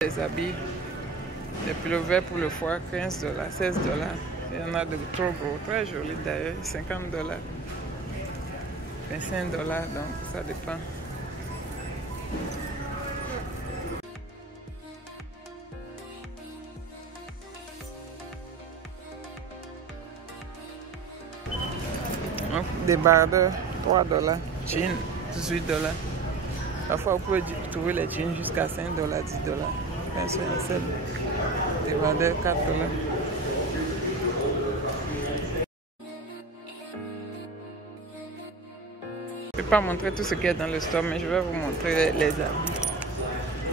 Les habits, les pullovers pour le foie, 15 $, 16 $. Il y en a de trop gros, très jolis d'ailleurs, 50 $, 25 $, donc ça dépend. Donc, débardeur, 3 $, jeans, 18 $. Parfois, vous pouvez trouver les jeans jusqu'à 5 $, 10 $. Pinceau en selle, débardeur, 4 $. Je ne vais pas montrer tout ce qu'il y a dans le store, mais je vais vous montrer les habits.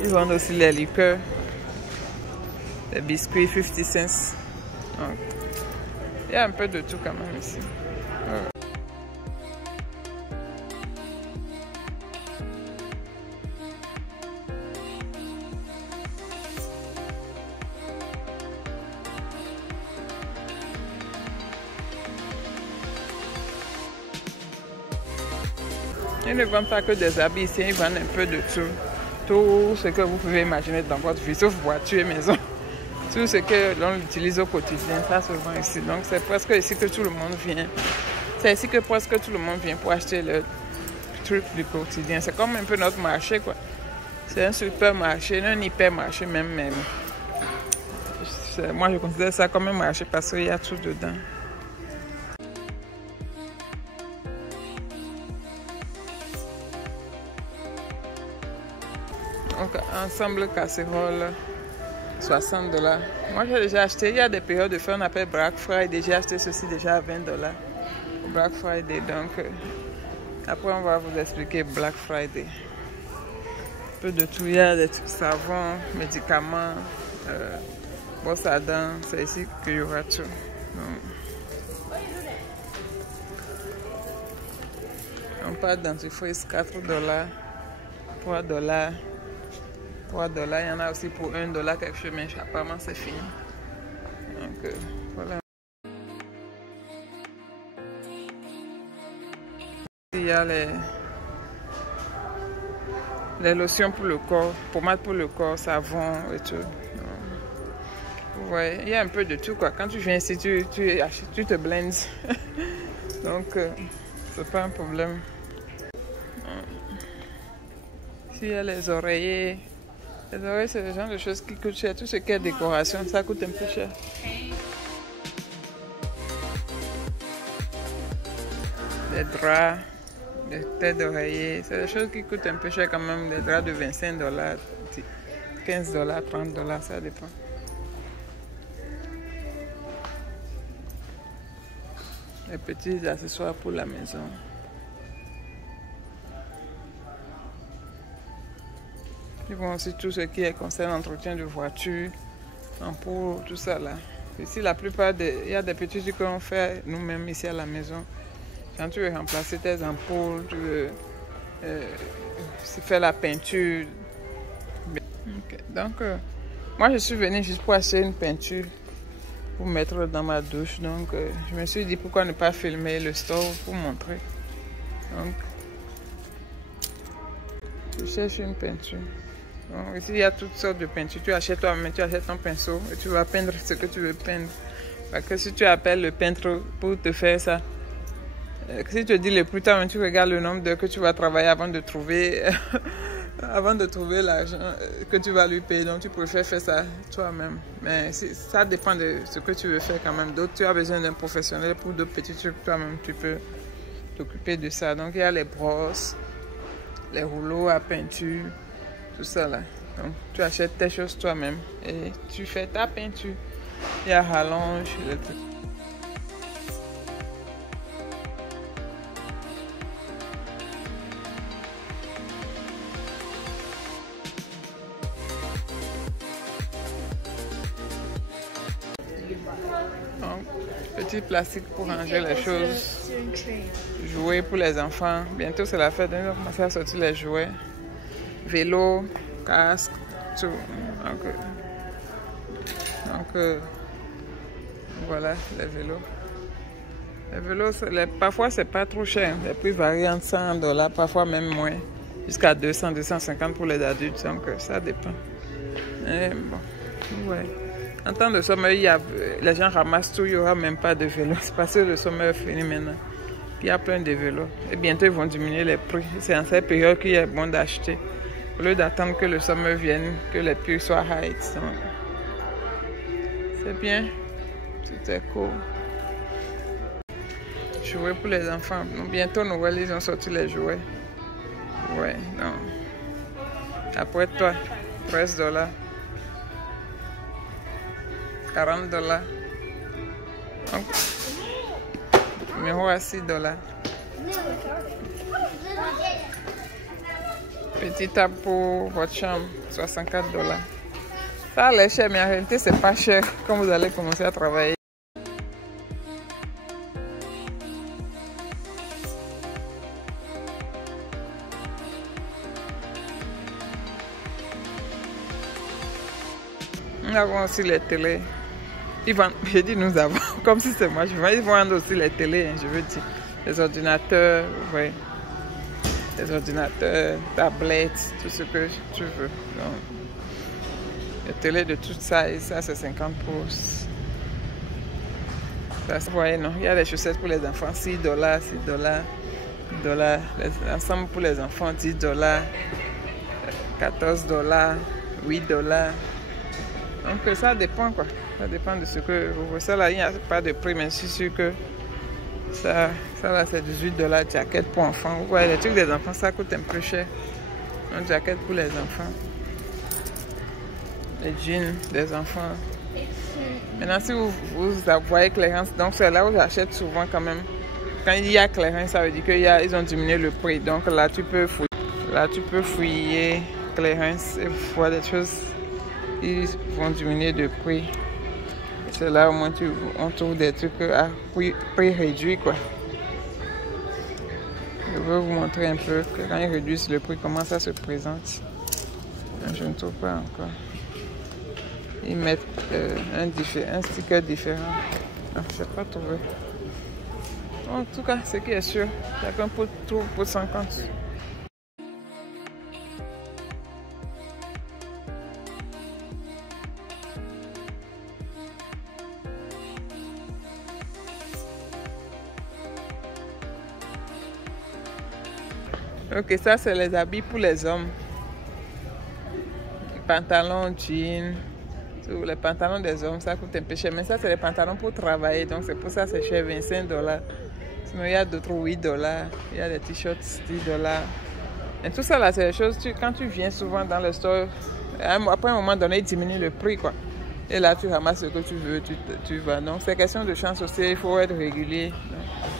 Ils vendent aussi les liqueurs, les biscuits 50 cents. Donc, il y a un peu de tout quand même ici. Ils ne vendent pas que des habits ici, ils vendent un peu de tout. Tout ce que vous pouvez imaginer dans votre vie, sauf voiture et maison. Tout ce que l'on utilise au quotidien, ça se vend ici. Donc c'est presque ici que tout le monde vient. C'est ici que presque tout le monde vient pour acheter le truc du quotidien. C'est comme un peu notre marché, quoi. C'est un supermarché, un hypermarché même. Moi je considère ça comme un marché parce qu'il y a tout dedans. Donc, ensemble casserole, 60 $. Moi, j'ai déjà acheté. Il y a des périodes de fin, on appelle Black Friday. J'ai acheté ceci déjà à 20 $. Black Friday. Donc, après, on va vous expliquer Black Friday. Un peu de tout. Il y a des savons, médicaments, brosse à dents. C'est ici qu'il y aura tout. Donc, on parle dentifrice, 4 $, 3 $. 3 $, il y en a aussi pour 1 $ quelque chose, mais apparemment c'est fini. Donc voilà. Il y a les lotions pour le corps, pommade pour le corps, savon et tout. Vous voyez, il y a un peu de tout quoi. Quand tu viens ici, tu te blends. Donc c'est pas un problème. Ici il y a les oreillers. Les oreilles, c'est le genre de choses qui coûtent cher. Tout ce qui est décoration, ça coûte un peu cher. Des draps, des têtes d'oreiller, c'est des choses qui coûtent un peu cher quand même. Des draps de 25 $, 15 $, 30 $, ça dépend. Les petits accessoires pour la maison. Ils vont aussi tout ce qui concerne l'entretien de voiture, ampoules, tout ça là. Ici, la plupart il y a des petits trucs qu'on fait nous-mêmes ici à la maison. Quand tu veux remplacer tes ampoules, tu veux faire la peinture. Okay. Donc, moi je suis venue juste pour acheter une peinture pour mettre dans ma douche. Donc, je me suis dit pourquoi ne pas filmer le store pour montrer. Donc, je cherche une peinture. Donc, ici, il y a toutes sortes de peintures. Tu achètes toi-même, tu achètes ton pinceau et tu vas peindre ce que tu veux peindre. Parce que si tu appelles le peintre pour te faire ça, si tu te dis le plus tard, tu regardes le nombre d'heures que tu vas travailler avant de trouver l'argent que tu vas lui payer. Donc, tu préfères faire ça toi-même. Mais ça dépend de ce que tu veux faire quand même. D'autres, tu as besoin d'un professionnel pour d'autres petits trucs. Toi-même, tu peux t'occuper de ça. Donc, il y a les brosses, les rouleaux à peinture. Tout ça là. Donc, tu achètes tes choses toi-même et tu fais ta peinture. Il y a rallonge, le truc. Donc, petit plastique pour ranger les choses. Jouets pour les enfants. Bientôt c'est la fête, on va commencer à sortir les jouets. Vélo, casque, tout. Donc voilà les vélos. Les vélos, parfois c'est pas trop cher. Les prix varient entre 100 $, parfois même moins. Jusqu'à 200, 250 pour les adultes. Donc ça dépend. Bon, ouais. En temps de sommeil, les gens ramassent tout, il n'y aura même pas de vélo. C'est parce que le sommeil est fini maintenant. Il y a plein de vélos. Et bientôt, ils vont diminuer les prix. C'est en cette période qu'il est bon d'acheter. Au lieu d'attendre que le sommeil vienne, que les prix soient high. C'est bien. C'était cool. Jouets pour les enfants. Bientôt, Noël, ils ont sorti les jouets. Ouais, non. Après toi, $13. $40. Donc, numéro à $6. Petit table pour votre chambre, $64. Ça a l'air cher, mais en réalité, c'est pas cher quand vous allez commencer à travailler. Nous avons aussi les télés. Ils vendent, j'ai dit nous avons, comme si c'est moi. Ils vendent aussi les télés, je veux dire. Les ordinateurs, ouais. Les ordinateurs, tablettes, tout ce que tu veux. Donc, les télés de toute taille, ça c'est 50 pouces. Ça, vous voyez, non? Il y a des chaussettes pour les enfants, $6, $6. L'ensemble pour les enfants, $10, $14, $8. Donc ça dépend quoi. Ça dépend de ce que vous voulez. Ça là, il n'y a pas de prix, mais je suis sûr que ça là c'est $18 jaquette pour enfants. Vous voyez, les trucs des enfants, ça coûte un peu cher. Une jaquette pour les enfants. Les jeans des enfants. Maintenant, si vous voyez clearance, donc c'est là où j'achète souvent quand même. Quand il y a clearance, ça veut dire qu'ils ont diminué le prix. Donc là, tu peux fouiller. Là, tu peux fouiller clearance et voir des choses. Ils vont diminuer de prix. C'est là au moins on trouve des trucs à prix réduit quoi. Je vais vous montrer un peu que quand ils réduisent le prix, comment ça se présente. Je ne trouve pas encore. Ils mettent un sticker différent. Non, je n'ai pas trouvé. En tout cas, ce qui est sûr, chacun peut trouver pour 50. Ok, ça c'est les habits pour les hommes. Les pantalons, jeans. Les pantalons des hommes, ça coûte un peu cher. Mais ça c'est les pantalons pour travailler. Donc c'est pour ça que c'est cher, $25. Sinon il y a d'autres $8. Il y a des t-shirts $10. Et tout ça là, c'est des choses, quand tu viens souvent dans le store, après un moment donné, ils diminuent le prix quoi. Et là tu ramasses ce que tu veux, tu vas. Donc c'est question de chance aussi, il faut être régulier.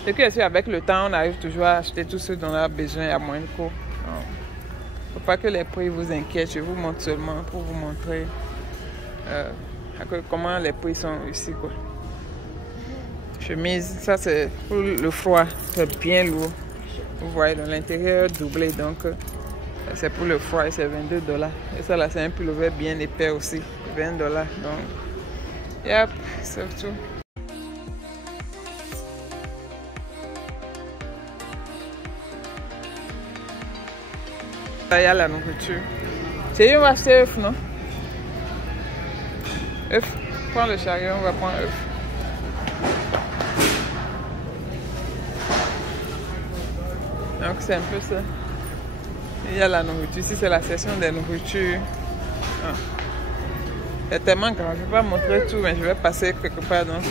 Et que avec le temps, on arrive toujours à acheter tout ce dont on a besoin à moins de coût. Il ne faut pas que les prix vous inquiètent. Je vous montre seulement pour vous montrer comment les prix sont ici. Quoi. Chemise, ça c'est pour le froid. C'est bien lourd. Vous voyez, dans l'intérieur doublé. Donc c'est pour le froid et c'est $22. Et ça là, c'est un pullover bien épais aussi. $20. Donc, yep, c'est tout. Il y a la nourriture. C'est on va acheter œuf, non? œuf. Prends le chariot, on va prendre œuf. Donc c'est un peu ça. Il y a la nourriture. Ici c'est la section des nourritures. Ah. C'est tellement grand. Je ne vais pas montrer tout, mais je vais passer quelque part. Donc.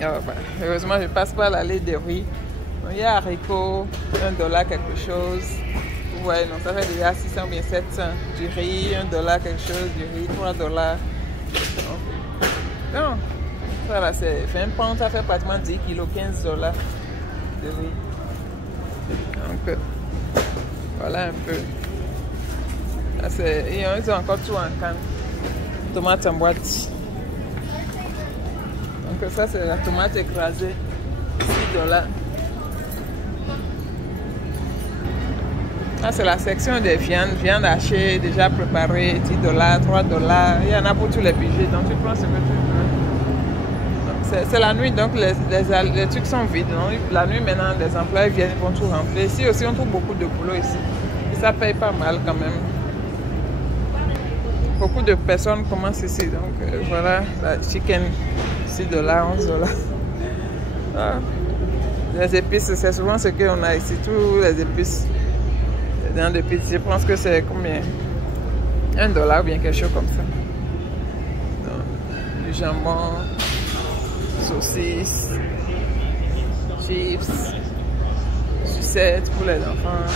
Ah, bah. Heureusement, je passe par l'allée des riz. Il y a haricots, $1 quelque chose. Vous voyez, donc ça fait déjà 600 ou bien 700. Du riz, $1 quelque chose, du riz, $3. Non, ça là, fait un pound, ça fait pratiquement 10 kilos, $15 de riz. Donc, voilà un peu. Là, ils ont encore tout en canne. Tomate en boîte. Donc, ça, c'est la tomate écrasée, $6. Là, c'est la section des viandes. Viande hachée, déjà préparée, $10, $3. Il y en a pour tous les budgets. Donc, tu prends ce que tu veux. C'est la nuit, donc les trucs sont vides. Donc, la nuit, maintenant, les employés viennent, ils vont tout remplir. Ici aussi, on trouve beaucoup de boulot ici. Et ça paye pas mal quand même. beaucoup de personnes commencent ici. Donc voilà, la chicken, $6, $11. Ah. Les épices, c'est souvent ce qu'on a ici. Tous les épices dans des pizzas, je pense que c'est combien? $1 ou bien quelque chose comme ça. Donc, du jambon, saucisses, chips, sucettes pour les enfants,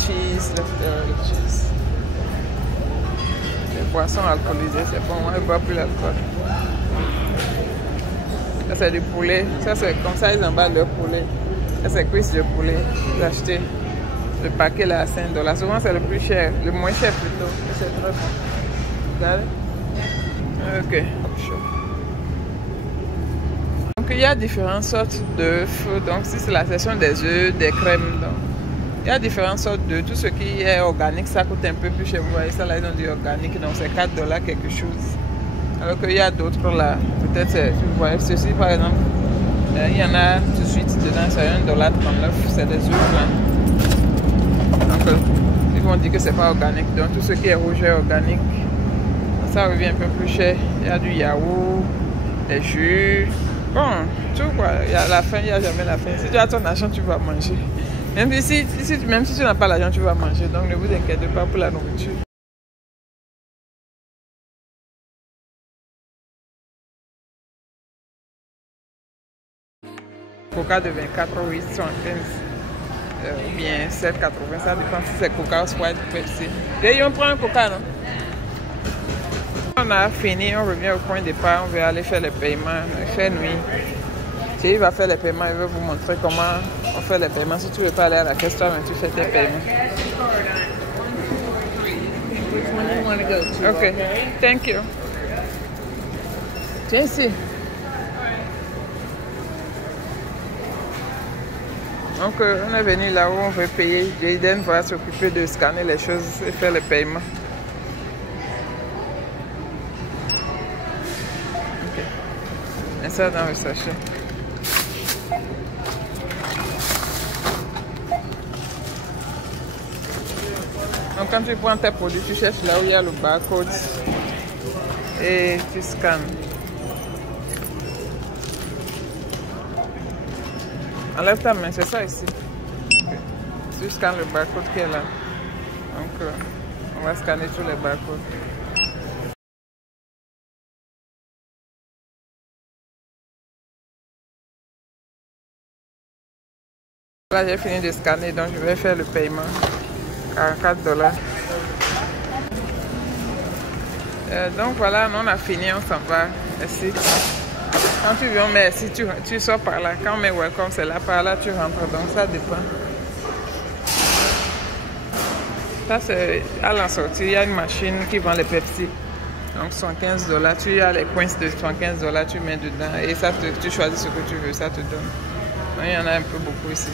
cheese, le cheese. Les boissons alcoolisées, c'est bon, on ne boit plus l'alcool. Ça c'est du poulet, ça c'est comme ça ils emballent leur poulet. Ça c'est cuisse de poulet, vous achetez le paquet là à $5. Souvent c'est le plus cher, le moins cher plutôt, c'est très bon. Regardez. Ok, chaud. Donc il y a différentes sortes d'œufs, donc si c'est la section des œufs, des crèmes, donc il y a différentes sortes d'œufs, tout ce qui est organique ça coûte un peu plus cher, vous voyez ça là ils ont dit organique, donc c'est $4 quelque chose. Alors qu'il y a d'autres là, peut-être, vous voyez, ceci par exemple, il y en a tout de suite dedans, c'est $1,39, c'est des œufs blancs. Donc, ils vont dire que c'est pas organique, donc tout ce qui est rouge est organique. Ça revient un peu plus cher. Il y a du yaourt, des jus, bon, tout quoi. Il y a la faim, il n'y a jamais la faim. Si tu as ton argent, tu vas manger. Même si tu n'as pas l'argent, tu vas manger, donc ne vous inquiétez pas pour la nourriture. Coca de 24,75 ou bien 7,80, ça dépend si c'est Coca ou Sprite ou Pepsi. Et on prend un Coca, non? On a fini, on revient au point de départ, on va aller faire les paiements, il fait nuit. Il va faire les paiements, il veut vous montrer comment on fait les paiements. Si tu ne veux pas aller à la caisse, toi, mais tu fais tes paiements. Ok, thank you. Tiens ici. Donc on est venu là où on veut payer. Jaden va s'occuper de scanner les choses et faire le paiement. Ok. Mets ça dans le sachet. Donc quand tu prends tes produits, tu cherches là où il y a le barcode et tu scannes. Enlève ta main, c'est ça ici. Okay. Tu scannes le barcode qui est là. Donc, on va scanner tous les barcodes. Là, j'ai fini de scanner, donc je vais faire le paiement. $44. Donc voilà, on a fini, on s'en va. Merci. Quand tu viens, mais si tu sors par là, quand on met welcome, c'est là, par là, tu rentres. Donc ça dépend. Ça, c'est à la sortie, il y a une machine qui vend les Pepsi. Donc $75. Tu as les coins de $75, tu mets dedans. Et ça, tu choisis ce que tu veux, ça te donne. Donc, il y en a un peu beaucoup ici.